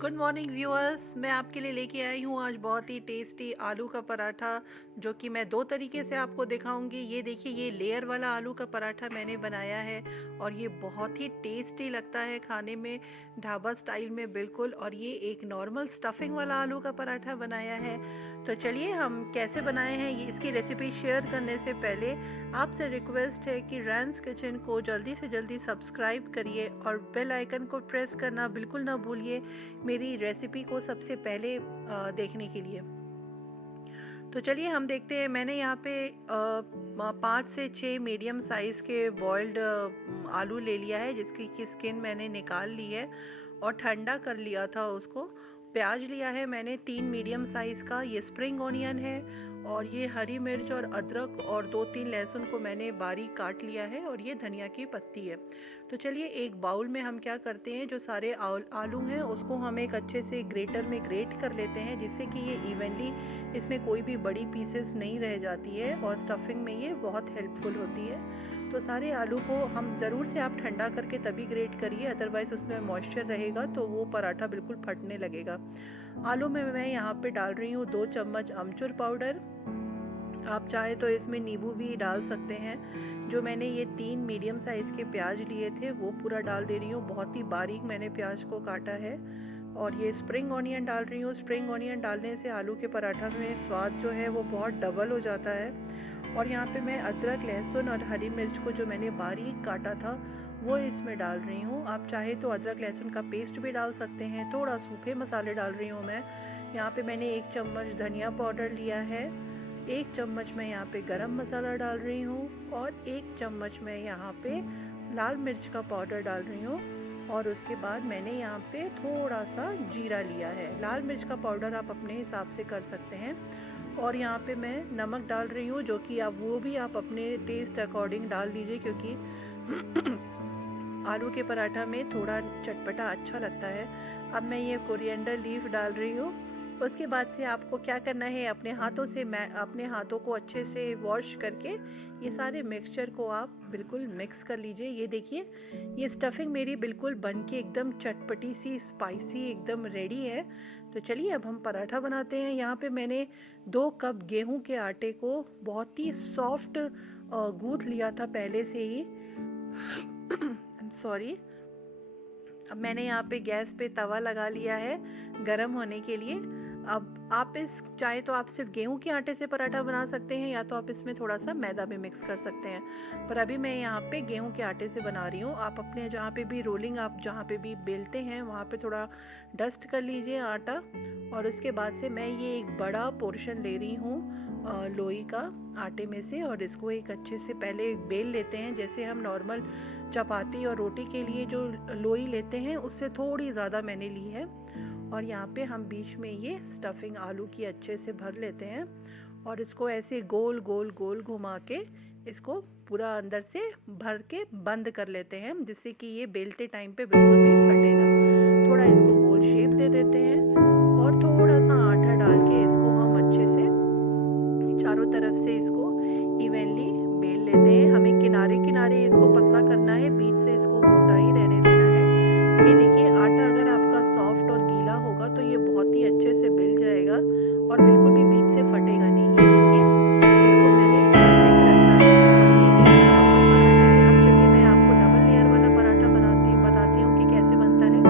Good morning viewers. मैं आपके लिए लेके आई हूँ आज बहुत ही टेस्टी आलू का पराठा, जो कि मैं दो तरीके से आपको दिखाऊंगी। ये देखिए, ये लेयर वाला आलू का पराठा मैंने बनाया है और ये बहुत ही टेस्टी लगता है खाने में, ढाबा स्टाइल में बिल्कुल। और ये एक नॉर्मल स्टफिंग वाला आलू का पराठा बनाया है। तो चलिए हम कैसे बनाए हैं ये, इसकी रेसिपी शेयर करने से पहले आपसे रिक्वेस्ट है कि रैंस किचन को जल्दी से जल्दी सब्सक्राइब करिए और बेल आइकन को प्रेस करना बिल्कुल ना भूलिए मेरी रेसिपी को सबसे पहले देखने के लिए। तो चलिए हम देखते हैं। मैंने यहाँ पे 5 से 6 मीडियम साइज़ के बॉइल्ड आलू ले लिया है, जिसकी की स्किन मैंने निकाल ली है और ठंडा कर लिया था उसको। प्याज लिया है मैंने 3 मीडियम साइज़ का, ये स्प्रिंग ऑनियन है, और ये हरी मिर्च और अदरक और 2-3 लहसुन को मैंने बारीक काट लिया है, और ये धनिया की पत्ती है। तो चलिए एक बाउल में हम क्या करते हैं, जो सारे आलू हैं उसको हम एक अच्छे से ग्रेटर में ग्रेट कर लेते हैं, जिससे कि ये इवनली इसमें कोई भी बड़ी पीसेस नहीं रह जाती है और स्टफिंग में ये बहुत हेल्पफुल होती है। तो सारे आलू को हम ज़रूर से आप ठंडा करके तभी ग्रेट करिए, अदरवाइज़ उसमें मॉइस्चर रहेगा तो वो पराठा बिल्कुल फटने लगेगा। आलू में मैं यहाँ पे डाल रही हूँ 2 चम्मच अमचूर पाउडर। आप चाहे तो इसमें नींबू भी डाल सकते हैं। जो मैंने ये 3 मीडियम साइज़ के प्याज लिए थे वो पूरा डाल दे रही हूँ, बहुत ही बारीक मैंने प्याज को काटा है। और ये स्प्रिंग ऑनियन डाल रही हूँ। स्प्रिंग ऑनियन डालने से आलू के पराठा में स्वाद जो है वो बहुत डबल हो जाता है। और यहाँ पे मैं अदरक, लहसुन और हरी मिर्च को जो मैंने बारीक काटा था वो इसमें डाल रही हूँ। आप चाहे तो अदरक लहसुन का पेस्ट भी डाल सकते हैं। थोड़ा सूखे मसाले डाल रही हूँ मैं। यहाँ पे मैंने 1 चम्मच धनिया पाउडर लिया है, 1 चम्मच मैं यहाँ पे गरम मसाला डाल रही हूँ, और 1 चम्मच मैं यहाँ पे लाल मिर्च का पाउडर डाल रही हूँ। और उसके बाद मैंने यहाँ पे थोड़ा सा जीरा लिया है। लाल मिर्च का पाउडर आप अपने हिसाब से कर सकते हैं। और यहाँ पे मैं नमक डाल रही हूँ, जो कि आप वो भी आप अपने टेस्ट अकॉर्डिंग डाल दीजिए, क्योंकि आलू के पराठा में थोड़ा चटपटा अच्छा लगता है। अब मैं ये कोरिएंडर लीफ डाल रही हूँ। उसके बाद से आपको क्या करना है, अपने हाथों से अपने हाथों को अच्छे से वॉश करके ये सारे मिक्सचर को आप बिल्कुल मिक्स कर लीजिए। ये देखिए, ये स्टफिंग मेरी बिल्कुल बन के एकदम चटपटी सी स्पाइसी एकदम रेडी है। तो चलिए अब हम पराठा बनाते हैं। यहाँ पे मैंने 2 कप गेहूं के आटे को बहुत ही सॉफ्ट गूँथ लिया था पहले से ही। I am sorry. अब मैंने यहाँ पे गैस पे तवा लगा लिया है गरम होने के लिए। अब आप चाहे तो आप सिर्फ गेहूं के आटे से पराठा बना सकते हैं, या तो आप इसमें थोड़ा सा मैदा भी मिक्स कर सकते हैं। पर अभी मैं यहाँ पे गेहूं के आटे से बना रही हूँ। आप अपने जहाँ पे भी रोलिंग, आप जहाँ पे भी बेलते हैं वहाँ पे थोड़ा डस्ट कर लीजिए आटा। और उसके बाद से मैं ये एक बड़ा पोर्शन ले रही हूँ लोई का आटे में से, और इसको एक अच्छे से पहले बेल लेते हैं। जैसे हम नॉर्मल चपाती और रोटी के लिए जो लोई लेते हैं उससे थोड़ी ज़्यादा मैंने ली है। और यहाँ पे हम बीच में ये स्टफिंग आलू की अच्छे से भर लेते हैं, और इसको ऐसे गोल गोल गोल घुमा के इसको पूरा अंदर से भर के बंद कर लेते हैं, जिससे कि ये बेलते टाइम पे बिल्कुल भी फटे ना। थोड़ा इसको गोल शेप दे देते हैं, और थोड़ा सा आटा डाल के इसको हम अच्छे से चारों तरफ से इसको इवनली बेल लेते हैं। हमें किनारे किनारे इसको पतला करना है, बीच से इसको मोटा ही रहने देना है। ये देखिए, आटा अगर आपका सॉफ्ट और गीला होगा तो ये बहुत ही अच्छे से बेल जाएगा और बिल्कुल भी बीच से फटेगा नहीं। ये देखिए, इसको मैंने परफेक्ट रखा है, और ये एक नॉर्मल पराठा है। अब चलिए मैं आपको डबल लेयर वाला पराठा बताती हूँ कि कैसे बनता है।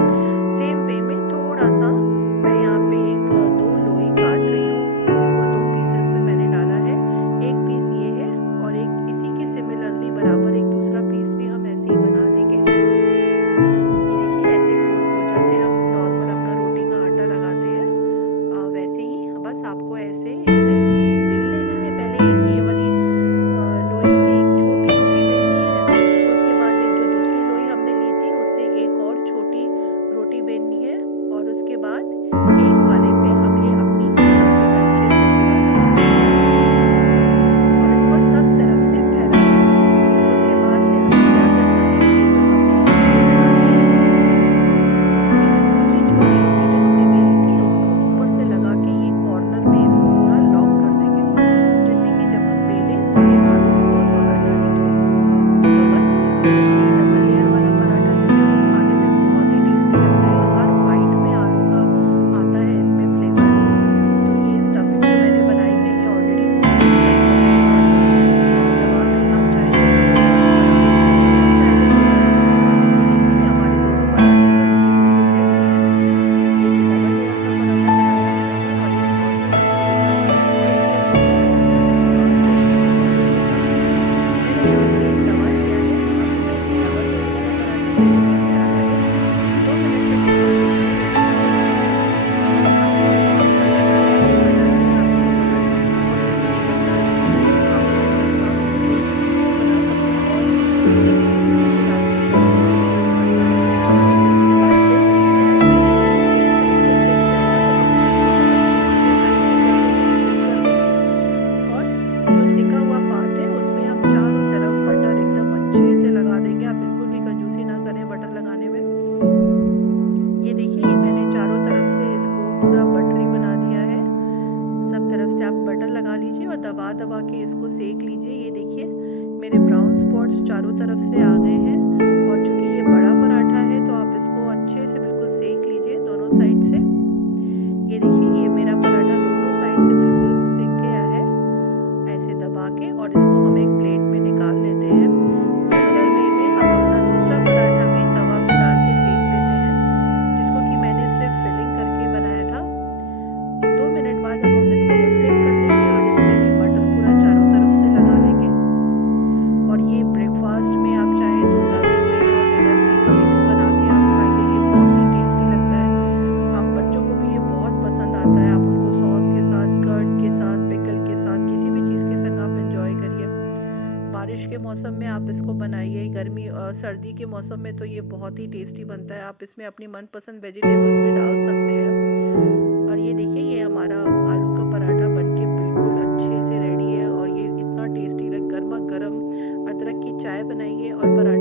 सेम वे में थोड़ा सा मैं यहाँ पे एक 2 लोई काट रही हूँ। इसको 2 पीसेस में मैंने डाला है। एक पीस ये है, और एक इसी के सिमिलरली बराबर एक दूसरा पीस भी हम ऐसे ही बना लेंगे। मैंने मैंने डाला है। 2 मिनट तक इसको सेकने देंगे अच्छे से। और जो आपने बटर लगा लिया है, बटर में आलू का पराठा बहुत टेस्टी बनता है। आप इसे देसी घी में भी बना सकते हैं, ऑयल में भी बना सकते हैं, बिल्कुल आपकी चॉइस पे डिपेंड करता है। बस 2-3 मिनट में ये एक साइड से सिक जाएगा तो हम इसको पलट के दूसरे साइड पे कर देंगे, फ्लिप कर देंगे। और जो सिका हुआ पार्ट है उसमें हम चारों तरफ बटर एकदम अच्छे से लगा देंगे। आप बिल्कुल भी कंजूसी ना करें बटर लगाने में। ये देखिए, ये मैंने चारों तरफ से इसको पूरा बटरी बना दिया है। सब तरफ से आप बटर लगा लीजिए और दबा दबा के इसको सेक लीजिए। ये देखिए मेरे ब्राउन स्पॉट्स चारों तरफ से आ गए हैं। और चूंकि ये बड़ा पराठा है तो आप इसको अच्छे से बिल्कुल सेक लीजिए दोनों साइड से। ये देखिए, ये मेरा पराठा दोनों साइड से बिल्कुल सिक गया है ऐसे दबा के। और इसको हम एक प्लेट में निकाल लेते हैं। सिमिलर वे में हम अपना दूसरा पराठा भी तवा पे डाल के सेक लेते हैं, जिसको कि मैंने सिर्फ फिलिंग करके बनाया था। 2 मिनट बाद अब हम इसको भी फ्लिप कर लेंगे और इसमें भी बटर पूरा चारों तरफ से लगा लेंगे। और ये ब्रेकफास्ट में आप चाहे तो लंच में और डिनर में कभी भी बना के आप खाइए, ये बहुत ही टेस्टी लगता है। आप बच्चों को भी ये बहुत पसंद आता है। आप उनको सॉस के साथ, कर्ड के साथ, पिकल के साथ, किसी भी चीज़ के संग आप एंजॉय करिए। बारिश के मौसम में आप इसको बनाइए। गर्मी सर्दी के मौसम में तो ये बहुत ही टेस्टी बनता है। आप इसमें अपनी मनपसंद वेजिटेबल्स भी डाल सकते हैं। और ये देखिए, ये हमारा आलू का पराठा बनके बिल्कुल अच्छे से रेडी है। और ये इतना टेस्टी लग, गर्मा गर्म अदरक की चाय बनाइए और पराठा